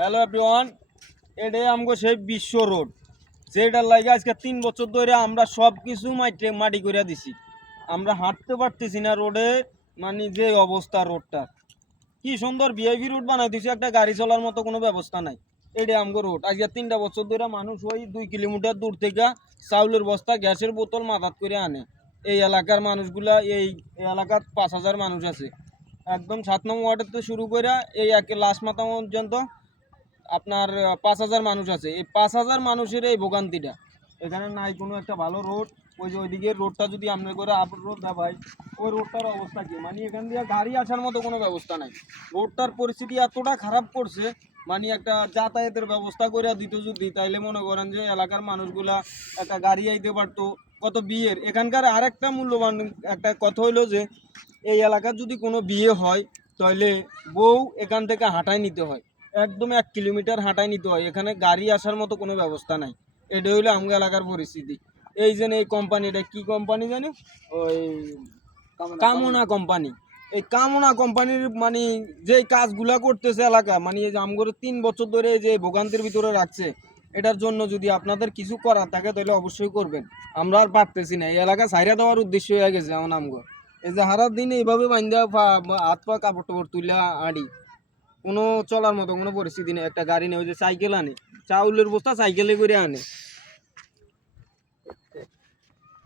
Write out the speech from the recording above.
Hello everyone, এটাই আমগো সেই বিশ্ব রোড যেটার লাগে আজকে 3 বছর ধরে আমরা সব কিছু মাটি করে দিছি। আমরা হাঁটতে পারতেছি না রোডে, মানে যে অবস্থা রোডটা কি সুন্দর ভিআইপি রোড বানাই দিছে, একটা গাড়ি চলার মতো কোনো ব্যবস্থা নাই। এটাই আমগো রোড। আজকে 3টা বছর ধরে মানুষ ওই 2 কিলোমিটার দূর থেকে চাউলের বস্তা গ্যাসের বোতল মাথাত করে আনে। এই এলাকার মানুষগুলা এই এলাকার 5,000 মানুষ আছে, একদম 7 নং ওয়ার্ডের থেকে শুরু করে এই একে লাস্ট মাথা পর্যন্ত আপনার 5,000 মানুষ আছে। এই 5,000 মানুষের এই ভোগান্তিটা, এখানে নাই কোনো একটা ভালো রোড। ওই যে ওইদিকে রোডটা যদি আপনার করে আপর রোড দা ভাই, ওই রোডটার অবস্থা কি, মানে এখান দিয়ে গাড়ি আসার মতো কোনো ব্যবস্থা নাই। রোডটার পরিস্থিতি এতটা খারাপ করছে, মানে একটা যাতায়াতের ব্যবস্থা করে দিত যদি, তাইলে মনে করেন যে এলাকার মানুষগুলা একটা গাড়ি আইতে পারতো। কত বিয়ের এখানকার আরেকটা মূল্যবান একটা কথা হইলো যে এই এলাকার যদি কোনো বিয়ে হয় তাহলে বউ এখান থেকে হাঁটায় নিতে হয়, একদম 1 কিলোমিটার হাঁটায় নিতে হয়। এখানে গাড়ি আসার মতো কোনো ব্যবস্থা নাই। এটা হইলো আমগো এলাকার পরিস্থিতি। এই যে এই কোম্পানিটা কি কোম্পানি জানি, ওই কামনা কোম্পানি। এই কামনা কোম্পানির মানে যে কাজগুলা করতেছে এলাকা, মানে এই যে আমগো 3 বছর ধরে এই যে ভোগান্তির ভিতরে রাখছে, এটার জন্য যদি আপনাদের কিছু করার থাকে তাহলে অবশ্যই করবেন। আমরা আর পারতেছি না, এই এলাকা ছাইরা দেওয়ার উদ্দেশ্য হয়ে গেছে এখন আমগো। এই যে হারা দিন এইভাবে বান্ধা হাত পা কাপড় টাপড় তুলে আড়ি, কোনো চলার মতো কোনো পরিস্থিতি নেই। একটা গাড়ি নেই, ওই যে সাইকেল আনে, চাউলের বস্তা সাইকেলে করে আনে।